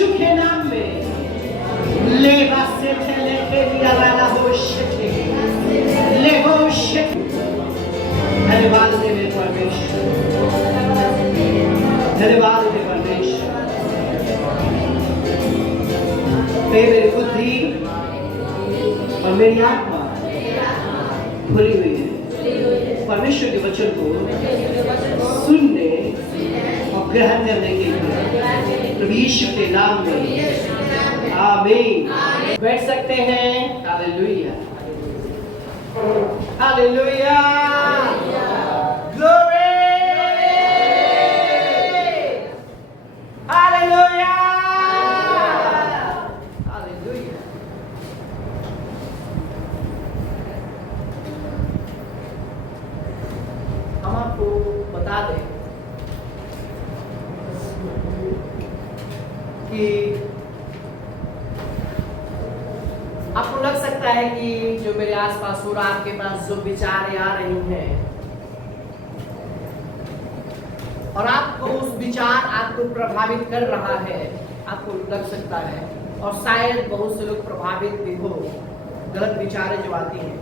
यीशु के नाम में लेवा से लेके लिया वाला हो शके ले हो शके। धन्यवाद देवे परमेश्वर, धन्यवाद देवे परमेश्वर। मेरी बुद्धि और मेरी आत्मा खुली हुई है परमेश्वर के वचन को सुनने और ग्रहण करने के लिए प्रभु यीशु के नाम में आमीन। बैठ सकते हैं। Hallelujah, hallelujah, glory, hallelujah, hallelujah. हम आपको बता दें कि आपको लग सकता है कि जो मेरे आसपास हो रहा, आपके पास जो विचारें आ रही हैं और आपको उस विचार आपको प्रभावित कर रहा है, आपको लग सकता है और शायद बहुत से लोग प्रभावित भी हो गलत विचारें जो आती हैं।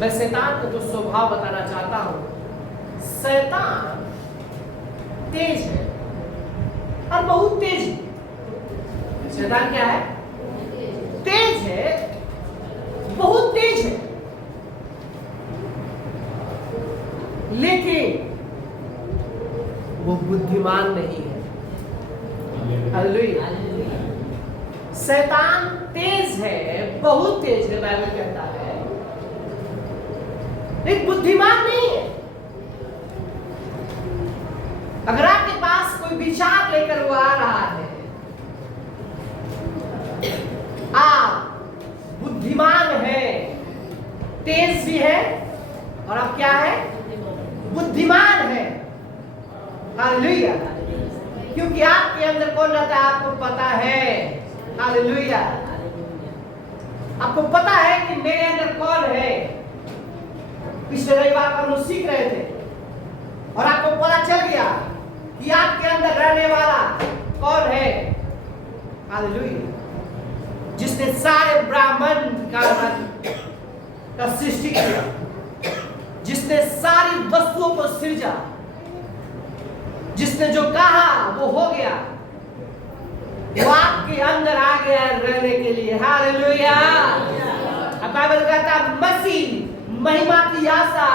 मैं शैतान का तो स्वभाव बताना चाहता हूं। शैतान तेज है और बहुत तेज है। शैतान क्या है? तेज है, बहुत तेज है, लेकिन वो बुद्धिमान नहीं है। हालेलुया। शैतान तेज है, बहुत तेज है, बाइबल कहता है, लेकिन बुद्धिमान नहीं है। अगर आपके पास कोई विचार लेकर वो आ रहा है, आप बुद्धिमान है, तेज भी है और आप क्या है? बुद्धिमान है। हालेलुया। क्योंकि आपके अंदर कौन रहता है आपको पता है। हालेलुया। आपको पता है कि मेरे अंदर कौन है। पिछले रविवार हम लोग सीख रहे थे और आपको पता चल गया कि आपके अंदर रहने वाला कौन है। हालेलुया। जिसने सारे ब्रह्मांड का सृष्टि किया, जिसने सारी वस्तुओं को सृजा, जिसने जो कहा वो हो गया, वो आपके अंदर आ गया रहने के लिए। हालेलुया। बाइबल कहता है मसीह महिमा की आशा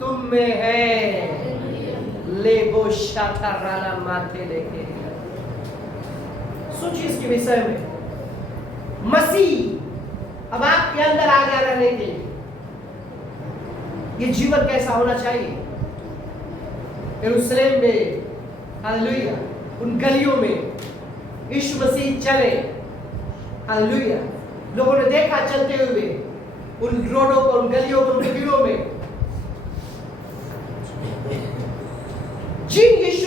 तुम में है। लेगो शाथा राना माथे लेके सोचिए इसके विषय में। मसीह अब आपके अंदर आ गया रहने के लिए। ये जीवन कैसा होना चाहिए? यरूशलेम में, हालेलुया, उन गलियों में यीशु मसीह चले। हालेलुया। लोगों ने देखा चलते हुए उन रोडों पर, उन गलियों पर, उन गलियों में जिस यीशु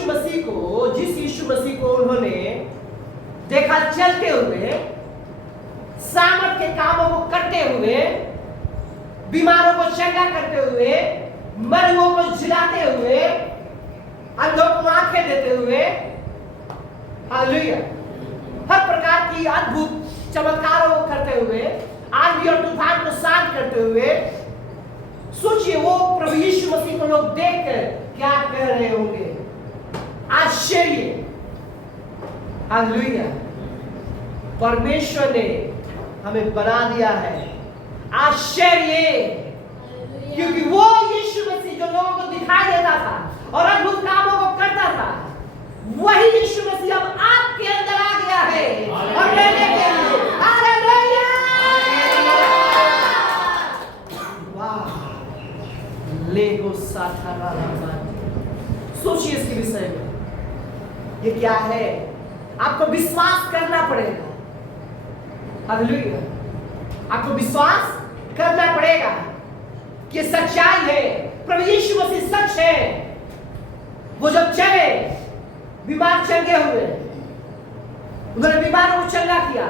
मसीह को उन्होंने देखा चलते हुए, सामर्थ के कामों को करते हुए, बीमारों को चंगा करते हुए, मरने को जिलाते हुए, अंधों को आंखें देते हुए, हालेलुया, हर प्रकार की अद्भुत चमत्कारों को करते हुए, आंधी और तूफान को शांत करते हुए। सोचिए वो प्रभु यीशु मसीह को लोग देखकर क्या कह रहे होंगे? आश्चर्य। हालेलुया। परमेश्वर ने हमें बना दिया है आश्चर्य, क्योंकि वो यीशु मसीह जो लोगों को दिखाई देता था और अद्भुत कामों को करता था, वही यीशु मसीह अब आपके अंदर आ गया है और रहने के लिए। हालेलुया। वाह। लेगो साथा। सोचिए इसके विषय में। ये क्या है? आपको विश्वास करना पड़ेगा। हालेलुया। आपको विश्वास करना पड़ेगा कि सच्चाई है। प्रभु यीशु मसीह सच है। वो जब चले, बीमार चंगे हुए, उन्होंने बीमारों को चंगा किया,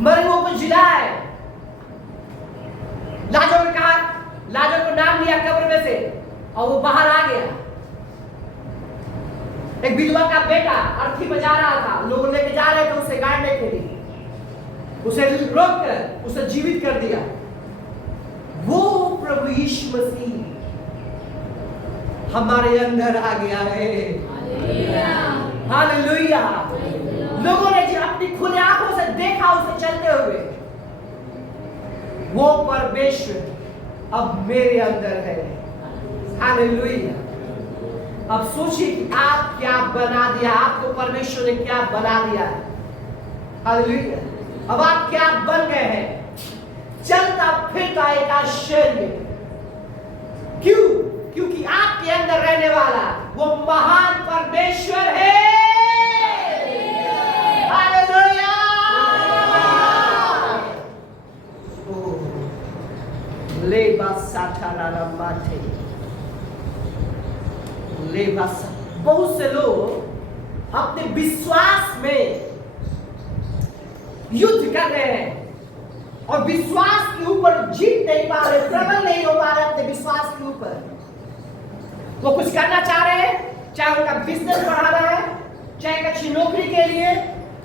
मरने को जिलाए। लाजर ने कहा, लाजर को नाम लिया कब्र में से और वो बाहर आ गया। एक विधवा का बेटा अर्थी में जा रहा था, लोग लेके जा रहे थे उसे गाड़ने के लिए, उसे रोक कर उसे जीवित कर दिया। वो प्रभु यीशु मसीह हमारे अंदर आ गया है। हालेलुया। लोगों ने जो अपनी खुली आंखों से देखा उसे चलते हुए, वो परमेश्वर अब मेरे अंदर है। हालेलुया। अब सोचिए कि आप क्या बना दिया, आपको परमेश्वर ने क्या बना दिया है। हालेलुया। अब आप क्या बन गए हैं? चलता फिरता एक आश्चर्य। क्यों? क्योंकि आपके अंदर रहने वाला वो महान परमेश्वर है। हालेलुया। ले बासा। बहुत से लोग अपने विश्वास में युद्ध कर रहे हैं और विश्वास के ऊपर जीत नहीं पा रहे, प्रबल नहीं हो पा रहे अपने विश्वास के ऊपर। वो कुछ करना चाह रहे हैं, चाहे उनका बिजनेस बढ़ाना है, चाहे एक अच्छी नौकरी के लिए,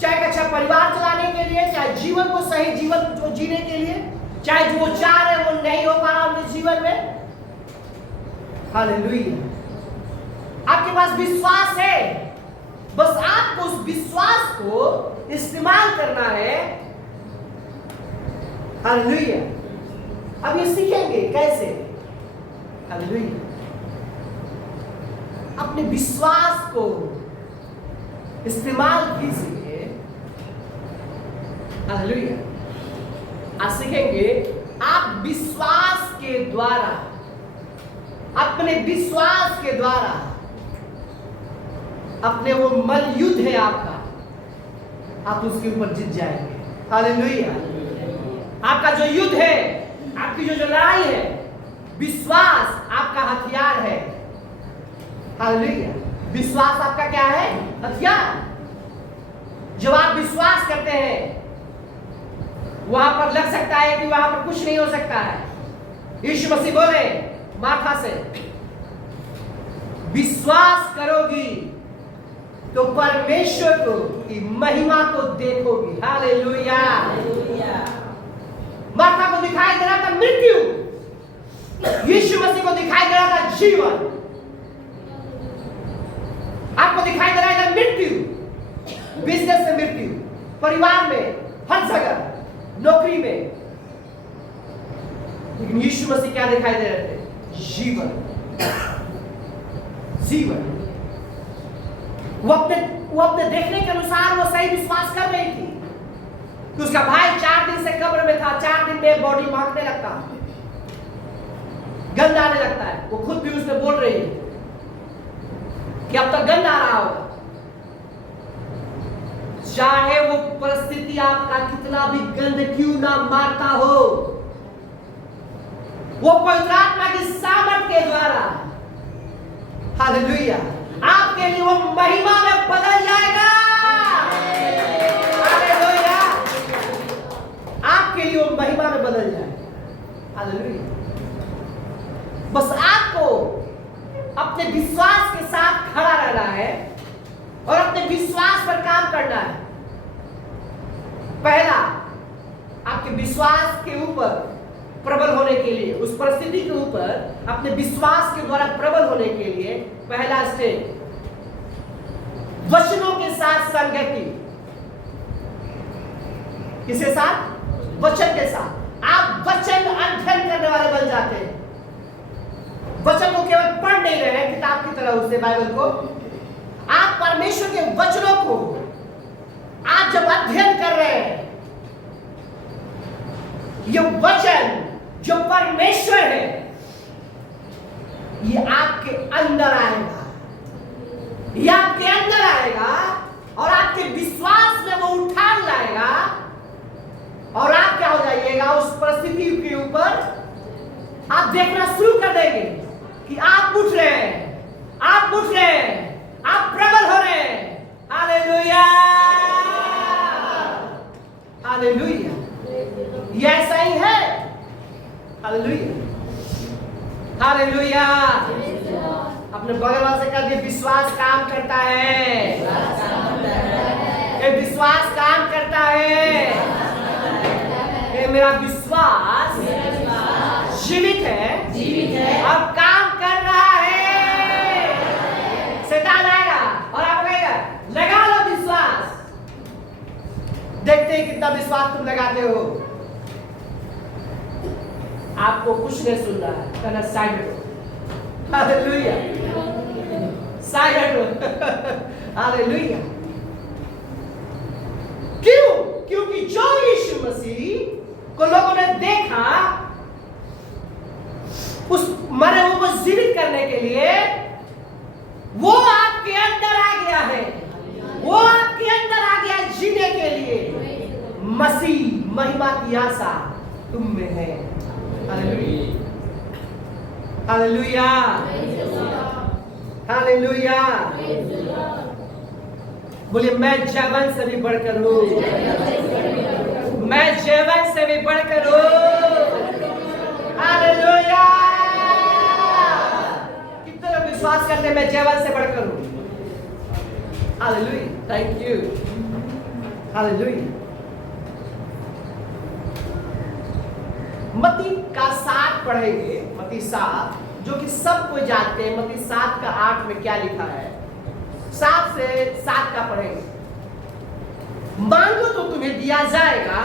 चाहे एक अच्छा परिवार चलाने के लिए, चाहे जीवन को सही जीवन जो जीने के लिए, चाहे जो वो चाह रहे हैं वो नहीं हो पा रहा उनके जीवन में। हालेलुया। आपके पास विश्वास है, बस आपको उस विश्वास को इस्तेमाल करना है। हालेलुया। अब ये सीखेंगे कैसे। हालेलुया। अपने विश्वास को इस्तेमाल कीजिए। हालेलुया। आज सीखेंगे आप विश्वास के द्वारा, अपने विश्वास के द्वारा अपने वो मल युद्ध है आपका, आप उसके ऊपर जीत जाएंगे। हालेलुया। आपका जो युद्ध है, आपकी जो लड़ाई है, विश्वास आपका हथियार है। हालेलुया। विश्वास आपका क्या है? हथियार। जब आप विश्वास करते हैं, वहां पर लग सकता है कि वहां पर कुछ नहीं हो सकता है। यीशु मसीह बोले मार्था से, विश्वास करोगी तो परमेश्वर को की महिमा को देखोगी। हालेलुया। मार्था को दिखाई दे रहा था मृत्यु, यीशु मसीह को दिखाई दे रहा था जीवन। आपको दिखाई दे रहा है मृत्यु, बिजनेस में मृत्यु, परिवार में, हर जगह, नौकरी में, लेकिन यीशु मसीह क्या दिखाई दे रहे थे? जीवन। जीवन। वो अपने देखने के अनुसार वो सही विश्वास कर रही थी कि उसका भाई 4 दिन से कब्र में था। 4 दिन में बॉडी मांगने लगता, गंध आने लगता है। वो खुद भी उसने बोल रही है कि अब तक गंध आ रहा होगा। चाहे वो परिस्थिति आपका कितना भी गंध क्यों ना मारता हो, वो पवित्र आत्मा की सामर्थ के द्वारा, हालेलुया, आपके लिए वो महिमा में बदल जाएगा। हालेलुया। आपके लिए वो महिमा में बदल जाएगा। हालेलुया। बस आपको अपने विश्वास के साथ खड़ा रहना है और अपने विश्वास पर काम करना है। पहला, आपके विश्वास के ऊपर प्रबल होने के लिए, उस परिस्थिति के ऊपर अपने विश्वास के द्वारा प्रबल होने के लिए पहला स्टेप, वचनों के साथ संगति। किसके साथ? वचन के साथ। आप वचन अध्ययन करने वाले बन जाते हैं। वचन को केवल पढ़ नहीं रहे हैं किताब की तरह, उससे बाइबल को, आप परमेश्वर के वचनों को आप जब अध्ययन कर रहे हैं, ये वचन जो परमेश्वर है ये आपके अंदर आएगा, ये आपके अंदर आएगा और आपके विश्वास में वो उठान लाएगा और आप क्या हो जाइएगा, उस परिस्थिति के ऊपर आप देखना शुरू कर देंगे कि आप उठ रहे हैं, आप उठ रहे हैं, आप प्रबल हो रहे हैं। हालेलुया। हालेलुया। ये ऐसा ही है। हालेलुया। हालेलुया। आप अपने बगल वाले से कह दिए विश्वास काम करता है। ये विश्वास काम करता है। ये मेरा विश्वास जीवित है और काम कर रहा है। शैतान आएगा और आपको कहेगा लगा लो विश्वास। देखते हैं कितना विश्वास तुम लगाते हो। आपको कुछ नहीं सुन रहा है, कहना साइलेंट हो। हालेलुया, साइलेंट हो। हालेलुया। क्यों? क्योंकि जो यीशु मसीह को लोगों ने देखा, उस मरे हुए को जीवित करने के लिए, वो आपके अंदर आ गया है। वो आपके अंदर आ गया जीने के लिए। मसीह महिमा की आशा तुम में है। Hallelujah, hallelujah. बोलिए मैं जवन से भी बढ़कर हूँ। मैं जवन से भी बढ़कर हूँ। हालेलुया। कितने लोग विश्वास करते हैं मैं जवन से बढ़कर हूँ? Hallelujah, thank you. हालेलुया। मत्ती का 7 पढ़ेंगे, मत्ती 7 जो कि सब कोई जानते हैं। मत्ती 7 का 8 में क्या लिखा है? 7 से 7 का पढ़ेंगे। मांगो तो तुम्हें दिया जाएगा,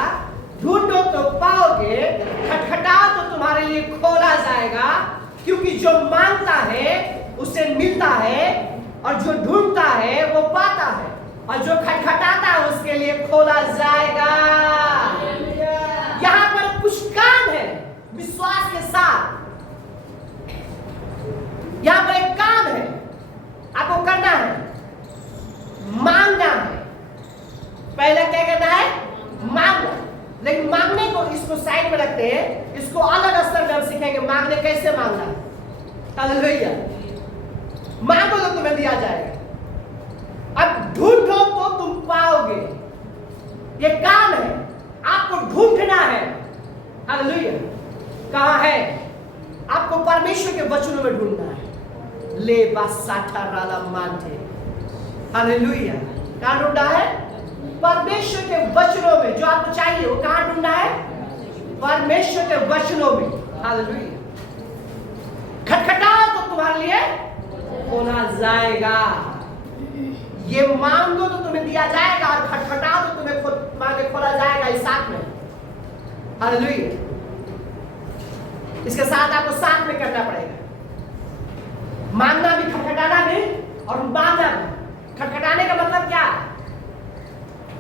ढूंढो तो पाओगे, खटखटाओ तो तुम्हारे लिए खोला जाएगा। क्योंकि जो मांगता है उसे मिलता है, और जो ढूंढता है वो पाता है, और जो खटखटाता है उसके लिए खोला जाएगा। यहां पर कुछ काम है विश्वास के साथ। यहां पर एक काम है आपको करना है, मांगना है। पहले क्या करना है? मांगना। लेकिन मांगने को इसको साइड में रखते हैं, इसको अलग स्तर में हम सीखेंगे मांगने कैसे मांगना है। हालेलुया। मांगो तो तुम्हें दिया जाएगा। अब ढूंढो तो तुम पाओगे। ये काम है, आपको ढूंढना है। हालेलुया। कहां है? आपको परमेश्वर के वचनों में ढूंढना है। ले बासाठा राला मानते। हालेलुया। कहां ढूंढना है? परमेश्वर के वचनों में। जो आपको चाहिए वो कहां ढूंढना है? परमेश्वर के वचनों में। हालेलुया। खटखटाओ तो तुम्हारे लिए खोला जाएगा। ये मांगो तो तुम्हें दिया जाएगा, और खटखटाओ तो तुम्हें मांगे खोला जाएगा। इस साथ में। हालेलुया। इसके साथ आपको साथ में करना पड़ेगा। मांगना भी, खटखटाना भी, और मांगना भी। खटखटाने का मतलब क्या?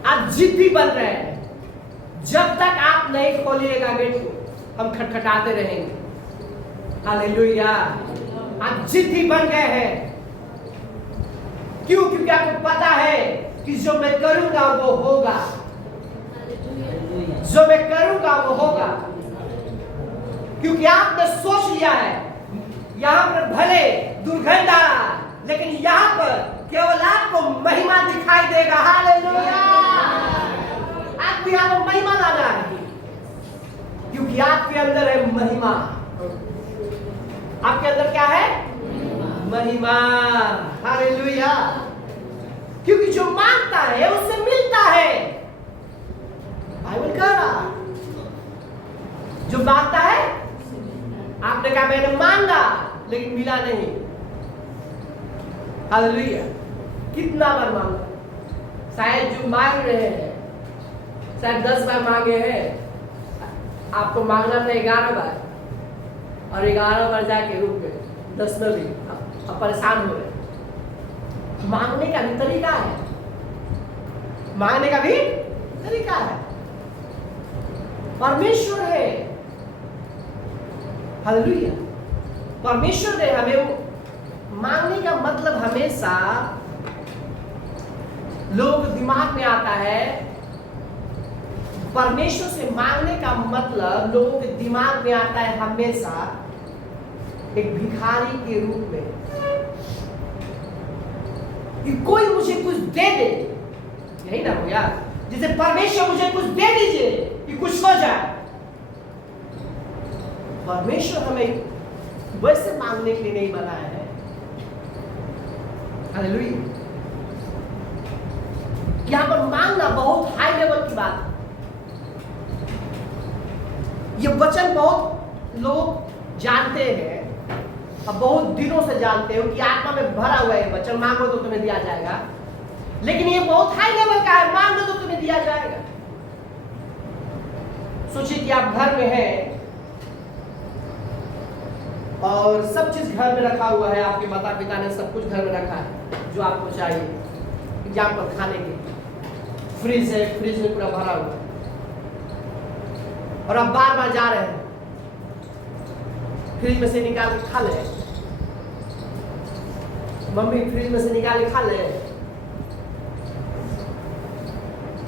आप जिद्दी बन रहे हैं। जब तक आप नहीं खोलिएगा गेट को, हम खटखटाते रहेंगे। हालेलुया। आप जिद्दी बन गए हैं। क्यों? क्योंकि आपको पता है कि जो मैं करूंगा वो होगा। जो मैं करूंगा वो होगा। क्योंकि आपने सोच लिया है यहां पर भले दुर्गंध आ रहा, लेकिन यहां पर केवल आपको महिमा दिखाई देगा। हालेलुया। आपको यहां पर महिमा लाना है, क्योंकि आपके अंदर है महिमा। आपके अंदर क्या है? महिमा। हालेलुया। क्योंकि जो मांगता है उससे मिलता है। बाइबल कह रहा, जो मांगता है, आपने कहा मैंने मांगा लेकिन मिला नहीं। हालेलुया। कितना बार मांगा? शायद जो मांग रहे हैं शायद 10 बार मांगे हैं। आपको मांगना था 11 बार, और 11 बार जाके रुक गए, 10 में भी अब परेशान हो रहे। मांगने का भी तरीका है। मांगने का भी तरीका है। परमेश्वर है। हालेलुया। परमेश्वर ने हमें, मांगने का मतलब हमेशा लोग दिमाग में आता है, परमेश्वर से मांगने का मतलब लोगों के दिमाग में आता है हमेशा एक भिखारी के रूप में, कि कोई मुझे कुछ दे दे। यही ना हो यार, जिसे परमेश्वर मुझे कुछ दे दीजिए कि कुछ हो जाए। परमेश्वर हमें वैसे मांगने के लिए नहीं बनाया है। हालेलुया। यहां पर मांगना बहुत हाई लेवल की बात है। ये वचन बहुत लोग जानते हैं, अब बहुत दिनों से जानते हैं, उनकी आत्मा में भरा हुआ है वचन, मांगो तो तुम्हें दिया जाएगा। लेकिन ये बहुत हाई लेवल का है, मांगो तो तुम्हें दिया जाएगा। सोचिए कि आप घर में हैं और सब चीज घर में रखा हुआ है, आपके माता पिता ने सब कुछ घर में रखा है जो आपको चाहिए, एग्जाम्पल खाने के, फ्रिज है, फ्रिज में पूरा भरा हुआ है, और आप बार बार जा रहे हैं, फ्रिज में से निकाल के खा ले, मम्मी फ्रिज में से निकाल के खा ले।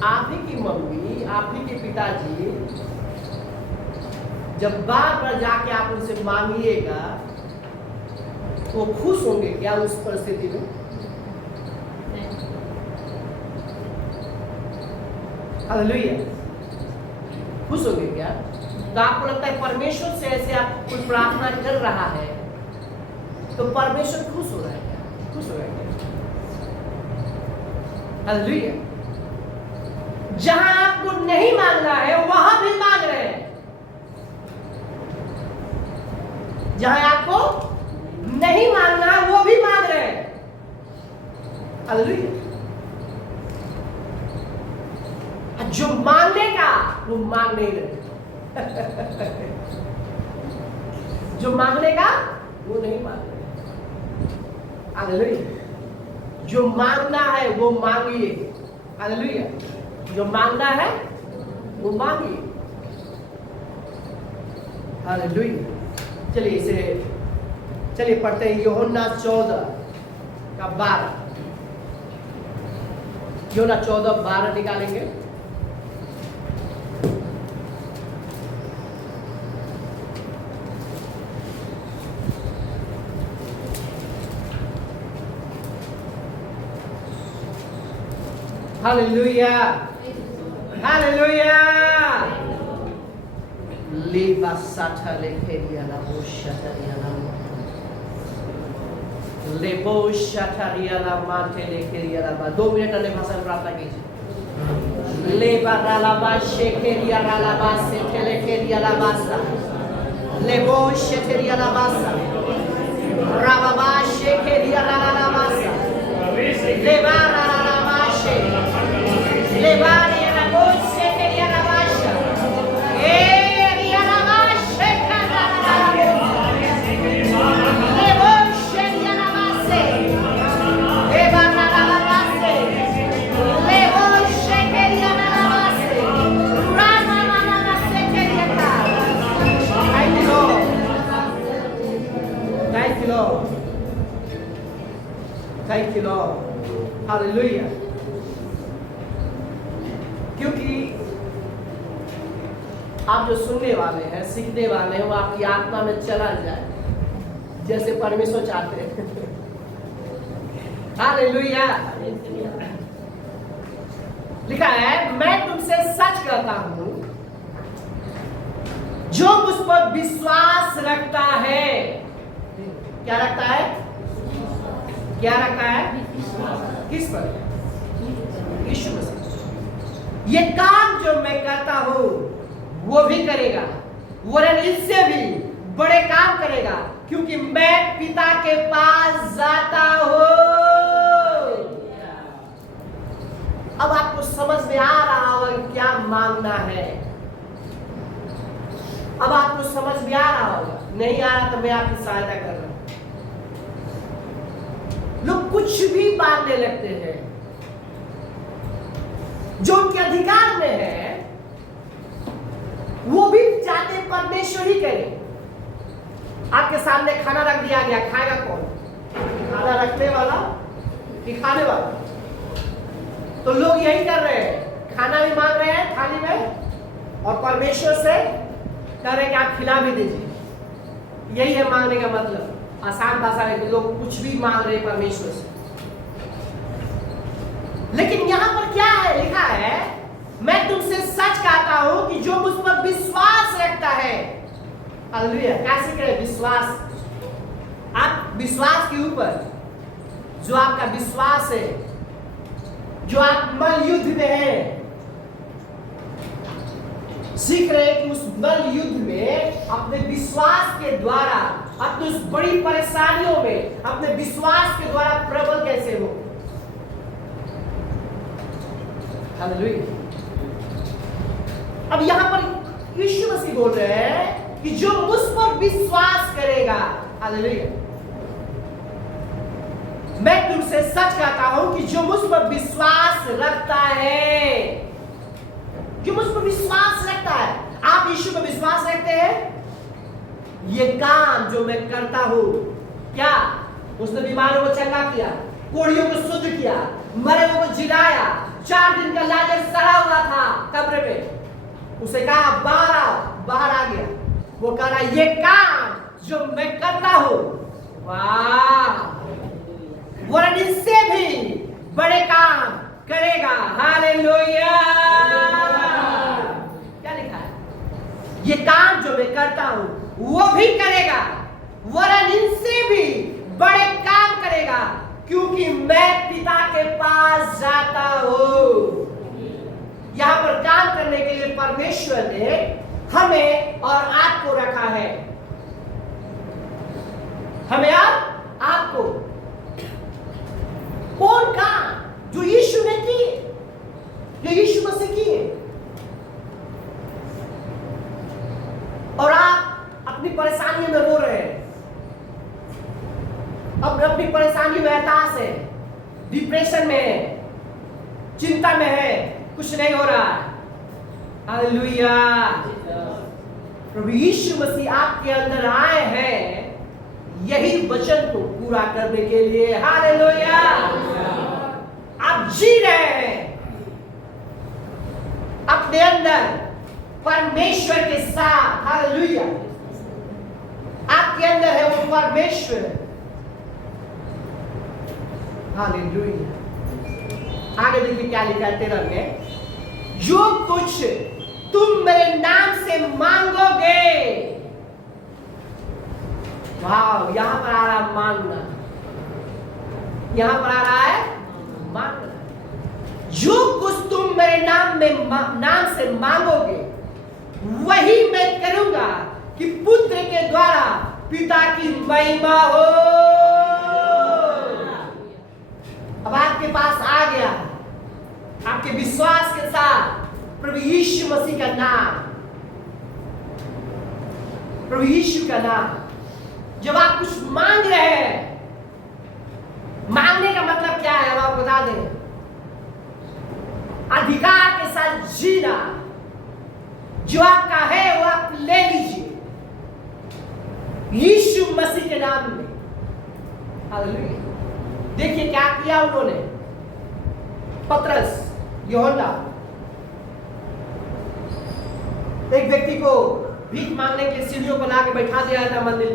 आप ही की मम्मी, आप ही के पिताजी जब बार बार जाके आप उनसे मांगिएगा तो खुश होंगे क्या उस परिस्थिति में? हालेलुया, खुश होंगे क्या? तो आपको लगता है परमेश्वर से ऐसे आप कुछ प्रार्थना कर रहा है तो परमेश्वर खुश हो रहा है क्या? खुश हो रहा है क्या? हालेलुया। जहां आपको नहीं मांगना है वहां भी मांग रहे हैं, जहां आपको नहीं मांगना है वो भी मांग रहे हैं। हालेलुया। जो मांगने का वो मांग नहीं रहे, जो मांगने का वो नहीं मांग रहे। हालेलुया। जो मांगना है वो मांगिए। हालेलुया। जो मांगना है वो मांगिए। हालेलुया। चलिए पढ़ते हैं यूहन्ना 14:12। यूहन्ना 14:12 निकालेंगे। Hallelujah, hallelujah. लेबा साथा लेखेरिया ला बोशतरिया ला लेबो शतरिया ला माथे लेखेरिया ला। 2 मिनट अन्य भाषा में प्रार्थना कीजिए। लेबा राला बा शेखेरिया राला बा से लेखेरिया ला बासा लेबो शतरिया ला बासा राबा बा शेखेरिया राला ला बासा लेबा राला बा शे लेबा रिया बो शेखेरिया ला बासा ए रिया ला बा शेखेरिया ला लेबो शेखेरिया ला बासे लेबा राला बासे लेबो शेखेरिया ला बासे रामा ला शेखेरिया का। Thank you Lord, thank you Lord, thank you Lord, hallelujah. क्योंकि आप जो सुनने वाले हैं, सीखने वाले हैं, वो आपकी आत्मा में चला जाए जैसे परमेश्वर चाहते हैं। हालेलुया। लिखा है, मैं तुमसे सच कहता हूं, जो मुझ पर विश्वास रखता है, क्या रखता है? क्या रखता है? किस पर? यीशु मसीह। ये काम जो मैं करता हूं वो भी करेगा, वरन इससे भी बड़े काम करेगा, क्योंकि मैं पिता के पास जाता हूं। अब आपको समझ में आ रहा होगा क्या मांगना है। अब आपको समझ में आ रहा होगा, नहीं आ रहा तो मैं आपकी सहायता कर रहा हूं। लोग कुछ भी मांगने लगते हैं जो उनके अधिकार में है, वो भी चाहते परमेश्वर ही करे। आपके सामने खाना रख दिया गया, खाएगा कौन? खाना रखने वाला कि खाने वाला? तो लोग यही कर रहे हैं, खाना भी मांग रहे हैं थाली में और परमेश्वर से कह रहे हैं कि आप खिला भी दीजिए। यही है मांगने का मतलब। आसान भाषा है कि लोग कुछ भी मांग रहे हैं परमेश्वर से। लेकिन यहां पर क्या है? लिखा है, मैं तुमसे सच कहता हूं कि जो मुझ पर विश्वास रखता है। हालेलुया। कैसे करें विश्वास? आप विश्वास के ऊपर जो आपका विश्वास है, जो आप मल युद्ध में हैं, सीख रहे हैं कि उस मल युद्ध में अपने विश्वास के द्वारा, अपनी उस बड़ी परेशानियों में अपने विश्वास के द्वारा प्रबल कैसे हो। हालेलुया। अब यहां पर यीशु मसीह बोल रहे हैं कि जो मुझ पर विश्वास करेगा, हालेलुया, मैं तुमसे सच कहता हूं कि जो मुझ पर विश्वास रखता है, जो मुझ पर विश्वास रखता है, आप यीशु पर विश्वास रखते हैं? ये काम जो मैं करता हूं, क्या उसने बीमारों को चंगा किया, कोढ़ियों को शुद्ध किया, मरे हुए को जिलाया, 4 दिन का लाजर सड़ा हुआ था कब्र में, उसे कहा बाहर आ गया। वो कह रहा ये काम जो मैं करता हूं, वाह, वो इससे भी बड़े काम करेगा। हालेलुया। क्या लिखा है? ये काम जो मैं करता हूं वो भी करेगा, वरन इनसे भी बड़े काम करेगा, क्योंकि मैं पिता के पास जाता हूं। यहां पर काम करने के लिए परमेश्वर ने हमें और आपको रखा है, हमें और आपको। कौन काम जो यीशु ने किए, जो यीशु मसीह किए, और आप अपनी परेशानियों में रो रहे हैं, अपनी परेशानी में हताश है, डिप्रेशन में है, चिंता में है, कुछ नहीं हो रहा है। हालेलुया। प्रभु यीशु मसीह आपके अंदर आए हैं यही वचन को पूरा करने के लिए। हालेलुया। आप जी रहे हैं अपने अंदर परमेश्वर के साथ। हालेलुया। आपके अंदर है वो परमेश्वर। हालेलुया। आगे देखिए क्या लिखा है 13 में, जो कुछ तुम मेरे नाम से मांगोगे। वाह, यहां पर आ रहा मांगना, यहां पर आ रहा है मांगना। जो कुछ तुम मेरे नाम से मांगोगे वही मैं करूंगा, कि पुत्र के द्वारा पिता की महिमा हो। अब आपके पास आ गया, आपके विश्वास के साथ प्रभु यीशु मसीह का नाम, प्रभु यीशु का नाम। जब आप कुछ मांग रहे हैं, मांगने का मतलब क्या है हम आपको बता दें, अधिकार के साथ जीना। जो आपका है वो आप ले लीजिए यीशु मसीह के नाम में। हालेलुया। देखिए क्या किया उन्होंने, पतरस, यूहन्ना, एक व्यक्ति को भीख मांगने के लिए सीढ़ियों पर लाके बैठा दिया था मंदिर,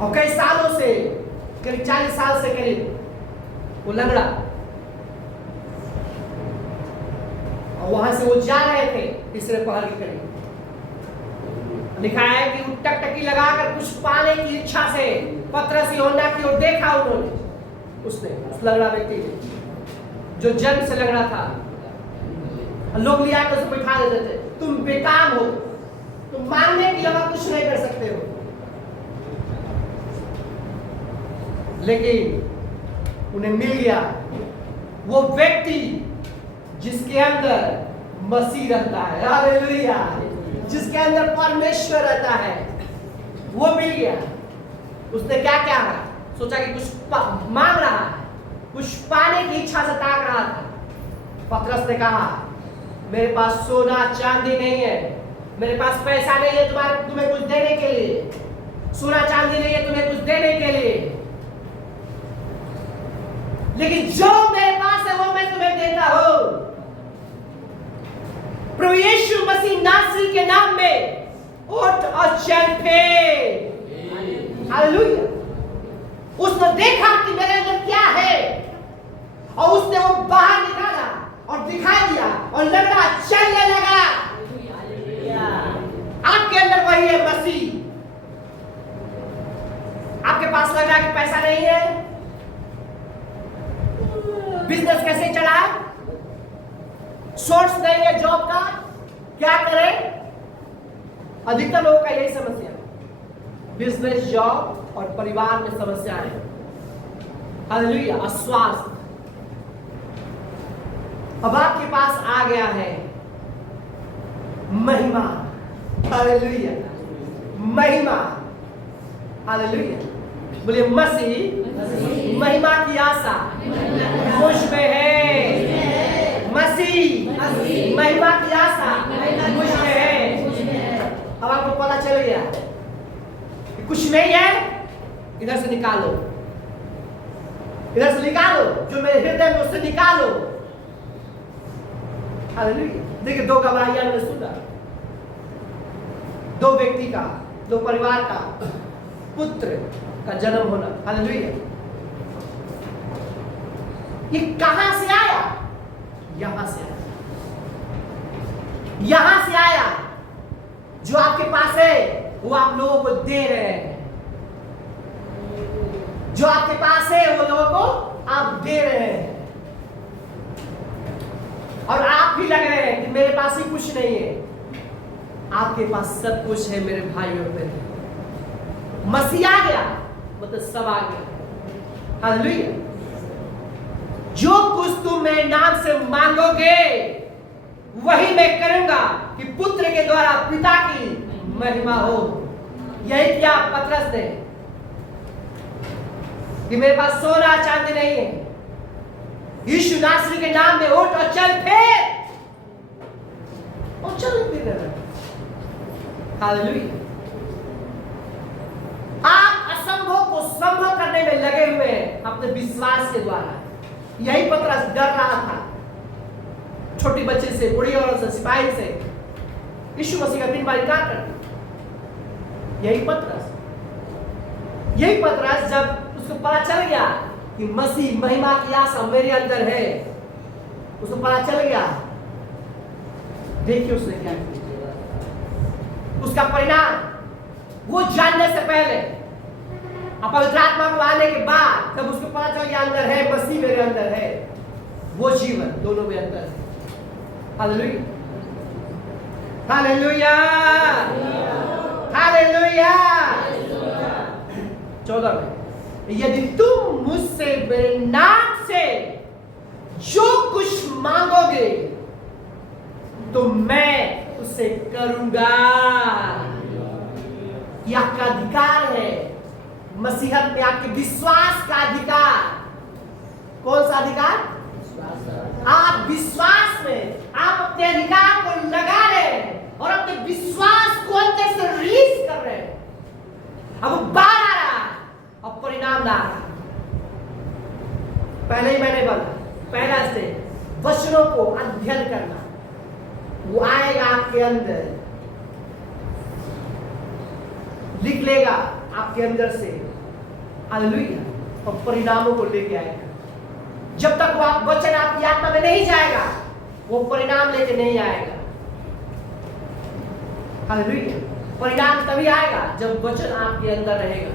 और कई सालों से, करीब 40 साल से करीब वो लंगड़ा, और वहां से वो जा रहे थे तीसरे पहर के करीब। लिखा है कि वो टकटकी लगाकर कुछ पाने की इच्छा से पतरस यूहन्ना की ओर देखा उन्होंने, उसने, उस लंगड़ा व्यक्ति ने जो जन्म से लंगड़ा था। लोग लिया कर उसे बैठा देते थे, तुम बेकाम हो, तुम मांगने के अलावा कुछ नहीं कर सकते हो। लेकिन उन्हें मिल गया वो व्यक्ति जिसके अंदर मसीह रहता है। हालेलुया। जिसके अंदर परमेश्वर रहता है, वो मिल गया। उसने क्या क्या सोचा कि कुछ मांग रहा है, कुछ पाने की इच्छा से ताक रहा था। पतरस ने कहा, मेरे पास सोना चांदी नहीं है, मेरे पास पैसा नहीं है तुम्हें कुछ देने के लिए, सोना चांदी नहीं है तुम्हें कुछ देने के लिए, लेकिन जो मेरे पास है वो मैं तुम्हें देता हूं। प्रभु यीशु मसीह नासरी के नाम में उठ और चल फिर। हालेलुया। उसने देखा कि मेरे अंदर क्या है, और उसने वो बाहर निकाला और दिखा दिया, और लड़का चलने लगा। आपके अंदर वही है मसीह, आपके पास लग रहा है कि पैसा नहीं है, बिजनेस कैसे चलाए, सोर्स नहीं है जॉब का, क्या करें? अधिकतर लोगों का यही समस्या है, बिजनेस, जॉब और परिवार में समस्याएं। हालेलुया। अस्वास्थ्य। अब आपके पास आ गया है महिमा। हालेलुया। महिमा। हालेलुया। बोलिए मसीह महिमा की आशा मुझ में है। मसीह महिमा की आशा मुझ में है। अब आपको पता चल गया कि कुछ नहीं है, इधर से निकालो, इधर से निकालो, जो मेरे हृदय में उससे निकालो। हालेलुया। देखिए, दो गवाहियां हमने सुना, दो व्यक्ति का, दो परिवार का पुत्र का जन्म होना। हालेलुया। ये कहां से आया? यहां से आया, यहां से आया। जो आपके पास है वो आप लोगों को दे रहे हैं, जो आपके पास है वो लोगों को आप दे रहे हैं, और आप भी लग रहे हैं कि मेरे पास ही कुछ नहीं है। आपके पास सब कुछ है मेरे भाई और बहन। मसीह आ गया मतलब सब आ गया। हालेलुया। जो कुछ तुम मेरे नाम से मांगोगे वही मैं करूंगा कि पुत्र के द्वारा पिता की महिमा हो। यही किया पतरस ने कि मेरे पास सोना चांदी नहीं है, यीशु नासरी के नाम में उठ और चल फिर, और चल फिर। हालेलुया। आप असंभव को संभव करने में लगे हुए हैं अपने विश्वास के द्वारा। यही पतरस डर रहा था, छोटी बच्चे से, बूढ़ी औरत से, सिपाही से, यीशु मसीह का 3 बार इनकार कर। यही पतरस जब उसको पता चल गया कि मसीह महिमा की आशा मेरे अंदर है, उसको पता चल गया, देखिए उसने क्या किया, उसका परिणाम वो जानने से पहले, पवित्र आत्मा को आने के बाद, जब उसको पता चल गया अंदर है मसीह, मेरे अंदर है, वो जीवन दोनों में अंदर है। हालेलुया। हालेलुया। हालेलुया। 14 में, यदि तुम मुझसे मेरे नाम से जो कुछ मांगोगे तो मैं उसे करूंगा। यह आपका अधिकार है। मसीहत में आपके विश्वास का अधिकार। कौन सा अधिकार? आप विश्वास में आप अपने अधिकार को लगा रहे हैं और अपने विश्वास को अंदर से रिलीज कर रहे हैं। अब बाहर आ रहा है और परिणाम ला रहा है। पहले ही मैंने बोला, पहला स्टेप वचनों को अध्ययन करना, वो आएगा आपके अंदर, लिख लेगा आपके अंदर से। हालेलुया। और परिणामों को लेके आएगा। जब तक वो आप वचन आपकी आत्मा में नहीं जाएगा, वो परिणाम लेके नहीं आएगा। हालेलुया। परिणाम तभी आएगा जब वचन आपके अंदर रहेगा।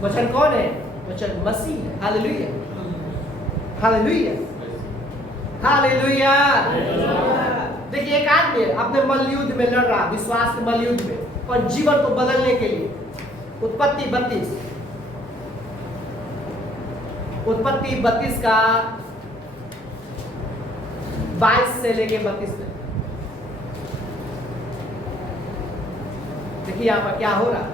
वचन कौन है? वचन मसीह है। हालेलुया। हालेलुया। हालेलुया। देखिए, एक आदमी अपने मल्लयुद्ध में लड़ रहा, विश्वास के मल्लयुद्ध में, और जीवन को बदलने के लिए। उत्पत्ति 32 का 22 से लेके 32 तक। देखिए यहां पर क्या हो रहा है।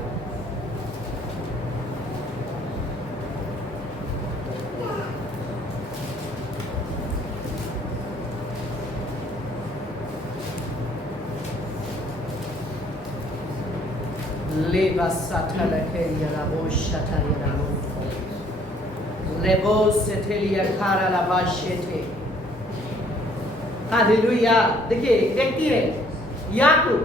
लेबा साठा लखे यराबो शाठा यराबो लेबो सेठेलिया खारा लाबाशेठे। हालेलुया। देखिए, व्यक्ति है याकूब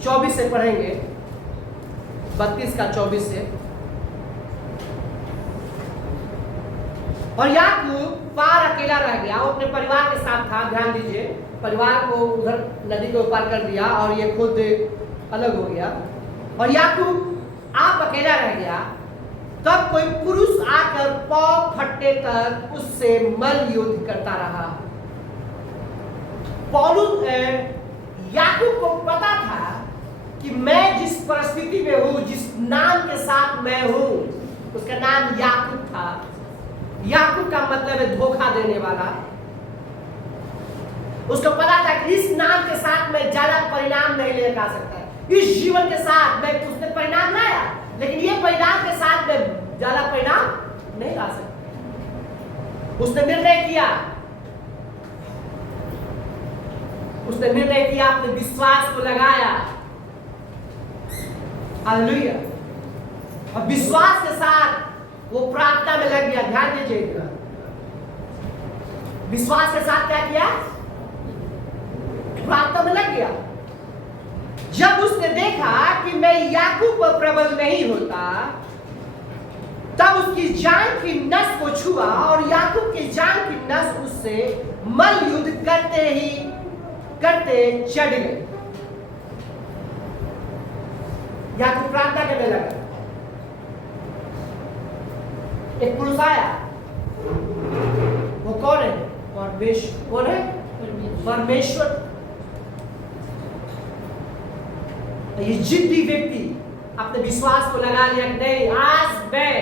24 से पढ़ेंगे, 32 का 24 से। और याकूब पार अकेला रह गया, वो अपने परिवार के साथ था। ध्यान दीजिए, परिवार को उधर नदी को पार कर दिया और ये खुद अलग हो गया, और याकूब आप अकेला रह गया। तब कोई पुरुष आकर पांव फटने तक उससे मल युद्ध करता रहा। पौलुस याकूब को पता था कि मैं जिस परिस्थिति में हूं, जिस नाम के साथ मैं हूं, उसका नाम याकूब था। याकूब का मतलब है धोखा देने वाला। उसको पता था कि इस नाम के साथ मैं ज्यादा परिणाम नहीं लेकर आ सकता, इस जीवन के साथ मैं उसने परिणाम लाया, लेकिन ये परिणाम के साथ मैं ज्यादा परिणाम नहीं ला सकता। उसने निर्णय किया, अपने विश्वास को लगाया। हालेलुया। और विश्वास के साथ वो प्रार्थना में लग गया। ध्यान दीजिएगा, विश्वास के साथ क्या किया? प्रार्थना में लग गया। जब उसने देखा कि मैं याकूब पर प्रबल नहीं होता, तब उसकी जान की नस को छुआ और याकूब की जान की नस उससे मल युद्ध करते चढ़ गए। याकूब प्रार्थना करने लगा। एक पुरुष आया, वो कौन है? कौन है? परमेश्वर। ये जिद्दी व्यक्ति अपने विश्वास को लगा लिया कि नहीं, आज मैं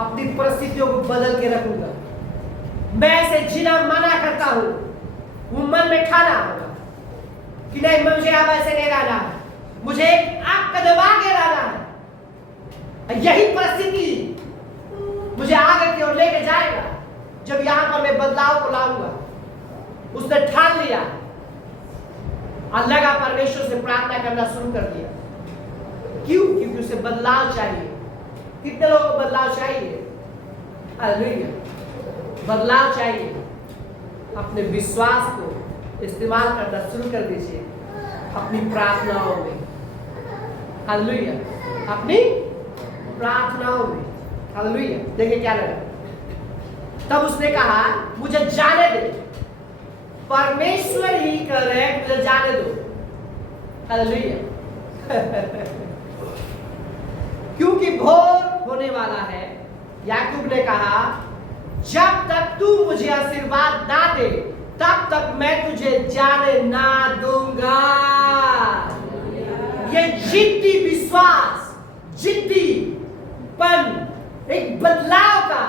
अपनी परिस्थितियों को बदल के रखूंगा, मैं ऐसे जीना मना करता हूं। वो मन में ठाना होगा कि नहीं, मुझे अब ऐसे नहीं रहना है, मुझे एक कदम आगे रहना है। यही परिस्थिति मुझे आगे की ओर लेके जाएगा जब यहां पर मैं बदलाव को लाऊंगा। उसने ठान लिया और लगा परमेश्वर से प्रार्थना करना शुरू कर दिया। क्यों? क्योंकि उसे बदलाव चाहिए। कितने लोगों को बदलाव चाहिए? हालेलुया। बदलाव चाहिए। अपने विश्वास को इस्तेमाल करना शुरू कर दीजिए अपनी प्रार्थनाओं में। हालेलुया। अपनी प्रार्थनाओं में। हालेलुया। देखिए क्या लगा। तब उसने कहा, मुझे जाने दे, परमेश्वर ही कर रहे हैं, मुझे जाने दो। हालेलुया। क्योंकि भोर होने वाला है। याकूब ने कहा, जब तक तू मुझे आशीर्वाद ना दे, तब तक मैं तुझे जाने ना दूंगा। ये जिद्दी विश्वास, जिद्दीपन, एक बदलाव का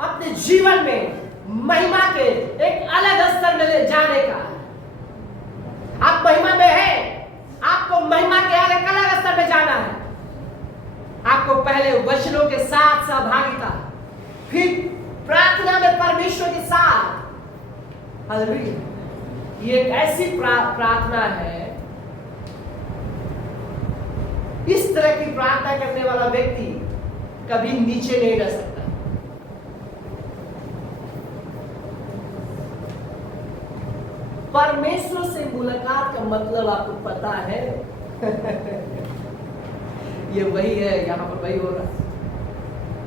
अपने जीवन में महिमा के एक अलग स्तर में ले जाने का। आप महिमा में हैं, आपको महिमा के एक अलग स्तर में जाना है। आपको पहले वचनों के साथ सहभागिता, फिर प्रार्थना में परमेश्वर के साथ। हालेलुया। ये एक ऐसी प्रार्थना है, इस तरह की प्रार्थना करने वाला व्यक्ति कभी नीचे नहीं रह सकता। परमेश्वर से मुलाकात का मतलब आपको पता है? ये वही है, यहां पर वही हो रहा है।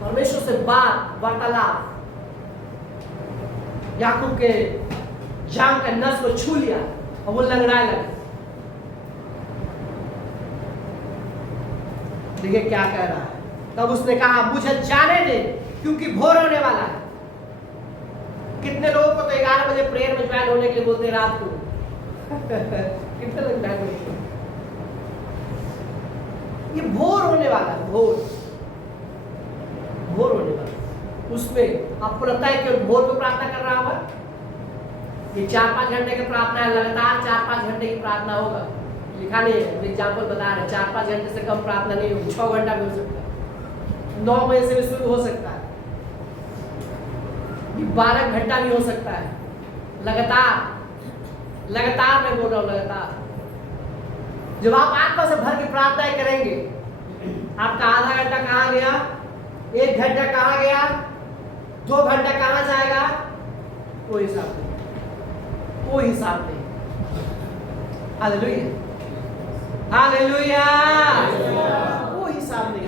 परमेश्वर से वार्तालाप। याकूब के जान का नस को छू लिया और वो लंगड़ाने लगा। देखिए क्या कह रहा है। तब उसने कहा, मुझे जाने दे, क्योंकि भोर होने वाला है। कितने लोगों को तो 11 बजे प्रेयर में ज्वाइन होने के लिए बोलते हैं रात को। कितने लोग ज्वाइन होते हैं? ये भोर होने वाला है, भोर होने वाला। उसमें आपको लगता है कि भोर को प्रार्थना कर रहा होगा? ये 4-5 घंटे की प्रार्थना है, लगातार 4-5 घंटे की प्रार्थना होगा। लिखा नहीं है, एग्जाम्पल बता रहे हैं। 4-5 घंटे से कम प्रार्थना नहीं होगी। 6 घंटा भी हो सकता है, 9 बजे से भी शुरू हो सकता है, 12 घंटा भी हो सकता है। लगातार मैं बोल रहा हूँ, लगातार। जब आप आत्मा से भर के प्रार्थना करेंगे, आपका आधा घंटा कहाँ गया, 1 घंटा कहाँ गया, 2 घंटा कहाँ जाएगा, कोई हिसाब नहीं, कोई हिसाब नहीं। Hallelujah, hallelujah. कोई हिसाब नहीं।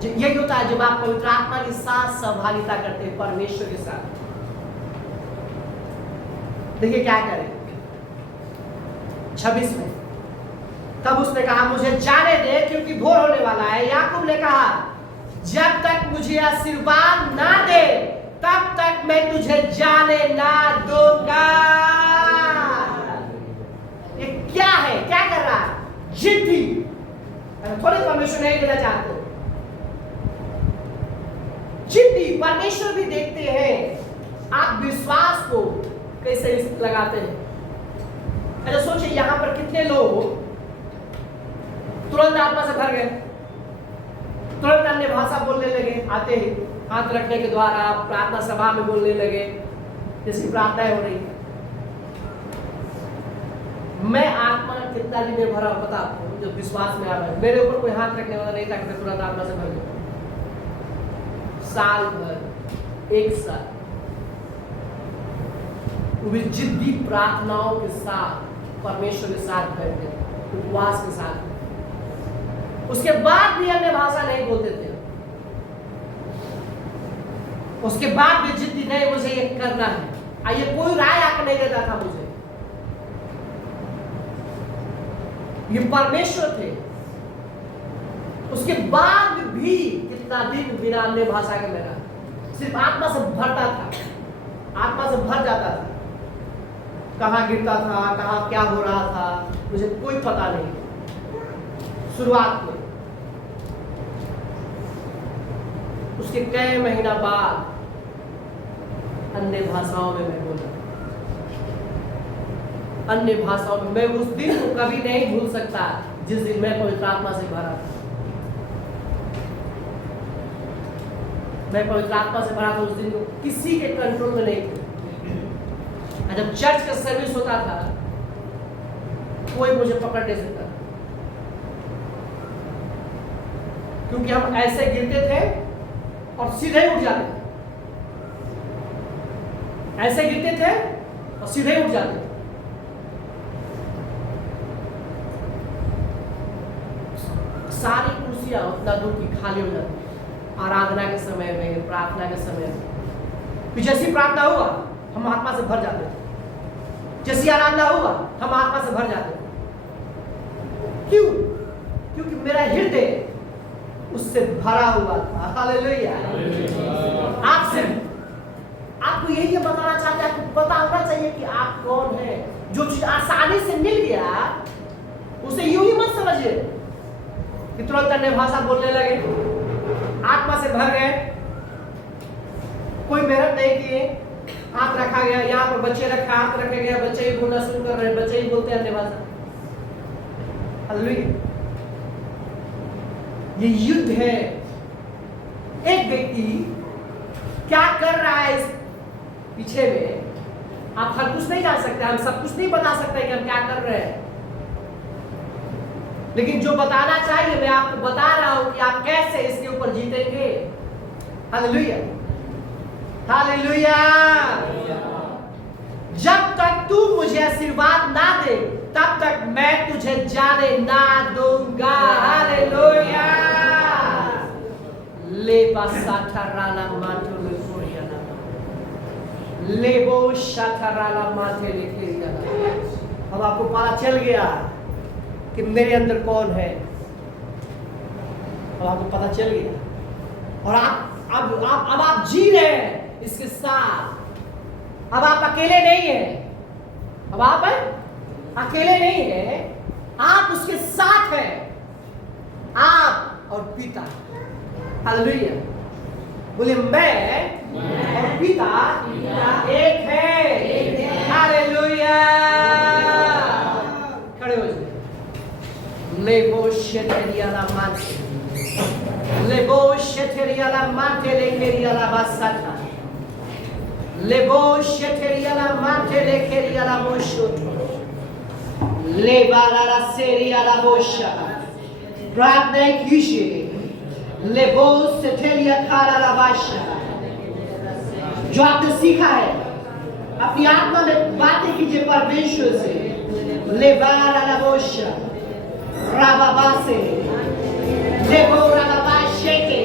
यही होता है जब आप पवित्र आत्मा के साथ सहभागिता करते हैं परमेश्वर के साथ। देखिए क्या करें 26 में, तब उसने कहा मुझे जाने दे क्योंकि भोर होने वाला है। याकूब ने कहा जब तक मुझे आशीर्वाद ना दे तब तक मैं तुझे जाने ना दूंगा। ये क्या है, क्या कर रहा है? जिद्दी। थोड़े परमेश्वर नहीं देना चाहते, जिद्दी। परमेश्वर भी देखते हैं आप विश्वास को कैसे लगाते हैं। अच्छा सोचिए यहां पर कितने लोग तुरंत आत्मा से भर गए, तुरंत अन्य भाषा बोलने लगे, आते ही हाथ रखने के द्वारा प्रार्थना सभा में बोलने लगे जैसी प्रार्थनाएं हो रही। मैं आत्मा कितना दिन में भरा पता आपको, जब विश्वास में आ रहा है। मेरे ऊपर कोई हाथ रखने वाला नहीं था कि मैं तुरंत आत्मा से भर गया। साल भर, एक साल, वो भी जिद्दी प्रार्थनाओं के साथ परमेश्वर के साथ बैठते, उपवास के साथ। उसके बाद भी अन्य भाषा नहीं बोलते थे। उसके बाद भी जिद्दी नहीं, मुझे ये करना है। ये कोई राय आकर नहीं देता था मुझे। ये परमेश्वर थे। उसके बाद भी कितना दिन बिना अन्य भाषा के मेरा सिर्फ आत्मा से भरता था, आत्मा से भर जाता था। कहाँ गिरता था, कहाँ क्या हो रहा था, मुझे कोई पता नहीं। शुरुआत में उसके कई महीना बाद अन्य भाषाओं में मैं बोला, अन्य भाषाओं में। मैं उस दिन को कभी नहीं भूल सकता जिस दिन मैं पवित्र आत्मा से भरा था। मैं पवित्र आत्मा से भरा था उस दिन को किसी के कंट्रोल में नहीं था। जब चर्च का सर्विस होता था कोई मुझे पकड़ नहीं सकता, क्योंकि हम ऐसे गिरते थे और सीधे उठ जाते थे। ऐसे गिरते थे और सीधे उठ जाते थे। सारी कुर्सियां उतना दूर की खाली हो जाती आराधना के समय में, प्रार्थना के समय में। फिर जैसी प्रार्थना हुआ हम आत्मा से भर जाते थे, जैसी आराधना हुआ हम आत्मा से भर जाते थे। क्यों? क्योंकि मेरा हृदय उससे भरा हुआ था। हालेलुया। आपको यही बताना चाहते हैं, आपको पता होना चाहिए कि आप कौन है। जो चीज आसानी से मिल गया उसे यूं ही मत समझिए कि तुरंत अन्य भाषा बोलने लगे, आत्मा से भर गए, कोई मेहनत नहीं किए, हाथ रखा गया। यहाँ पर बच्चे रखा, हाथ रखे गया, बच्चे ही बोलना शुरू कर रहे हैं, बच्चे ही बोलते हैं अन्य भाषा। हालेलुया। ये युद्ध है। एक व्यक्ति क्या कर रहा है इस पीछे में, आप हर कुछ नहीं जान सकते, हम सब कुछ नहीं बता सकते कि हम क्या कर रहे हैं, लेकिन जो बताना चाहिए मैं आपको बता रहा हूं कि आप कैसे इसके ऊपर जीतेंगे। Hallelujah, hallelujah. जब तक तू मुझे आशीर्वाद ना दे तब तक मैं तुझे जाने ना दूंगा। हालेलुया। लेबा साथराला माथुले कोरियाना, लेबो साथराला माथे लेकेरिया। अब आपको पता चल गया कि मेरे अंदर कौन है। अब आपको पता चल गया और अब आप जी रहे हैं इसके साथ। अब आप अकेले नहीं हैं, अब आप अकेले नहीं हैं, आप उसके साथ हैं, आप और पिता। हालेलुया। बोले मैं और पिता एक है। हालेलुया। खड़े हो जाइए। लेबो शेटेरियाला माथे, लेबो शेटेरियाला माथे लेकेरियाला बासाता, लेबो शेटेरियाला माथे लेकेरियाला बोशोतो, लेबाला सेरियाला बोशा। प्रार्थना कीजिए। लेबो शेटेरिया खाराला बाशा। जो आपने सीखा है अपनी आत्मा में बातें कीजिए परमेश्वर से। लेबाला बोशा राबाबा से, लेबो राबाबा शेके,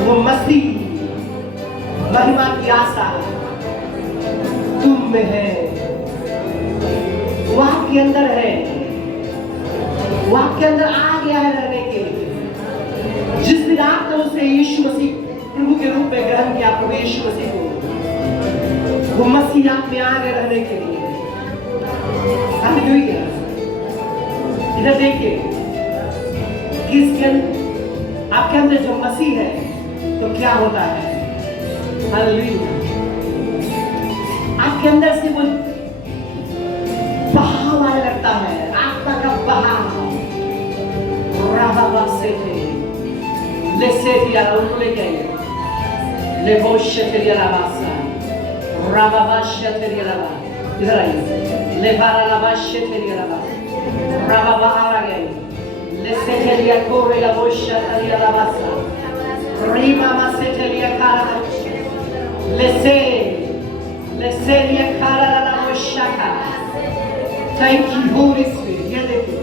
वो मसीह महिमा की आशा तुम में है, वो आपके अंदर है, वो आपके अंदर आ गया है रहने के लिए। जिस दिन आपने उसे यीशु मसीह प्रभु के रूप में ग्रहण किया, प्रभु यीशु मसीह को, वो मसीह आप में आ गए रहने के लिए। हालेलुया। इधर देखिए, आपके अंदर जो मसीह है तो क्या होता है? हालेलुया। आपके अंदर से वो बहाव आने लगता है, आत्मा का बहाव। राबा से थे ले से दिया उन्होंने कहा ले बोशे तेरी राबासा राबा से तेरी राबा। इधर आइए, ले बारा राबा से तेरी राबा राबा बाहर आ गए। Lesetelia corre la boscia talia la bassa. Rima ma setelia cara. Leselia cara la boscia. Thank you, Holy Spirit. ये देखो,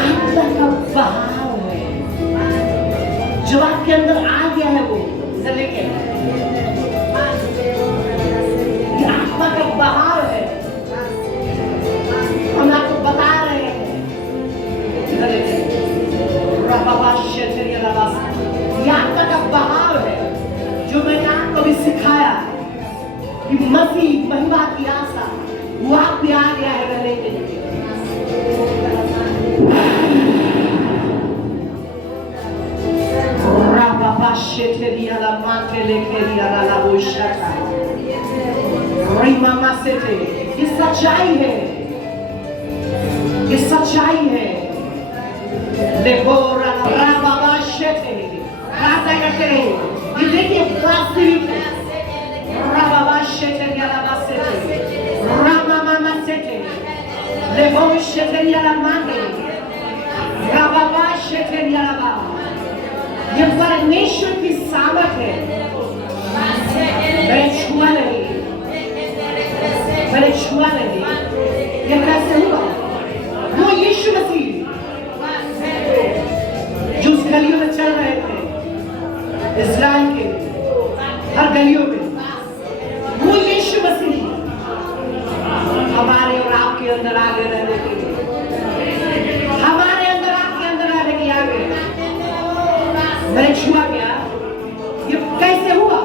आत्मा का बहाव है जो आपके अंदर आ गया है। वो इसे लेके आत्मा का बहाव है, हम आपको बता रहे हैं। ये आत्मा का बहाव है जो मैंने आपको भी सिखाया कि मसीह महिमा की आशा वो आप पे आ गया है रहने के लिए। ये सच्चाई है, ये सच्चाई है। देखो प्रार्थना करते रहे। ये देखिए वास्तविक ये परमेश्वर की सामर्थ है। मैंने छुआ नहीं, मैंने छुआ नहीं। ये कैसे हुआ? वो यीशु मसीह जो उस गलियों में चल रहे थे, इस्राएल के हर गलियों में, वो यीशु मसीह हमारे और आपके अंदर आगे रहने के लिए, हमारे अंदर आपके अंदर आने के आगे मैंने छुआ गया। ये कैसे हुआ?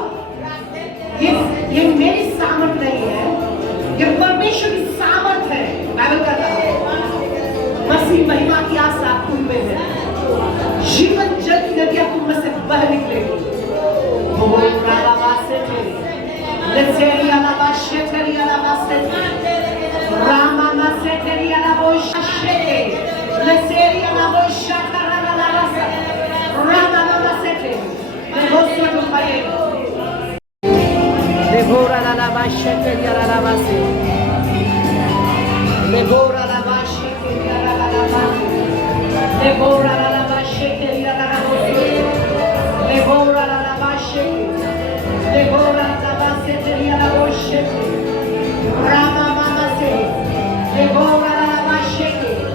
Leseria la basheteria la basete. Rama maseteria la boshete. Leseria la boshata la basete. Rama la basete. Le bosso tu paye. Devora la basheteria la basete. Devora la basheteria la basete. Devora la basheteria la basete. Devora la basheteria. Devora la basheteria la basete. Rama mama se. Devora la basheteria.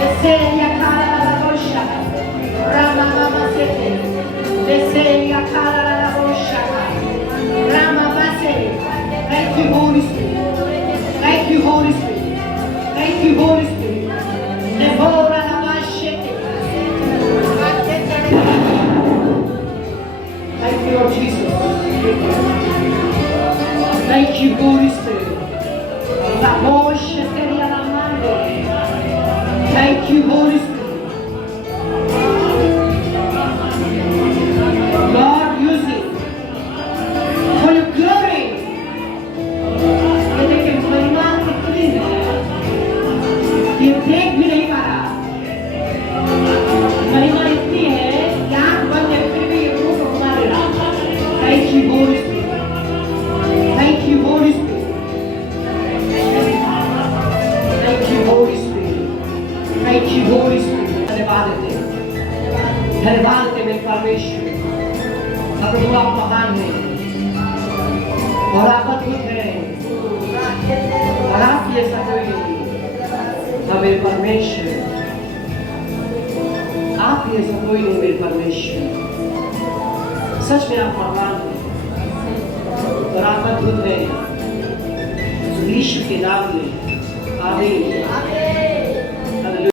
Leseria cara la bosha. Rama mama se. Leseria cara la bosha. Rama mama. Thank you, Holy Spirit. Thank you, Holy Spirit. Thank you, Holy Spirit. Devora la basheteria. Thank you, Lord Jesus. Thank you, Holy Spirit. La basheteria la mando. Thank you, Holy Spirit. Lord, use it for your glory. ये देखिए महिमा कितनी है, ये देख भी नहीं पा रहा। महिमा इतनी है, आँख बंद है फिर भी ये रूप हमारे रहा। Thank you, Holy Spirit. Thank you, Holy Spirit. Thank you, Holy Spirit. Thank you, Holy Spirit. धन्यवाद देते मेरे परमेश्वर। प्रभु आप महान हैं और आप अद्भुत हैं और आप जैसा कोई नहीं। मेरे परमेश्वर, आप जैसा कोई नहीं मेरे परमेश्वर। सच में आप महान हैं और आप अद्भुत हैं। यीशु के नाम में आमीन।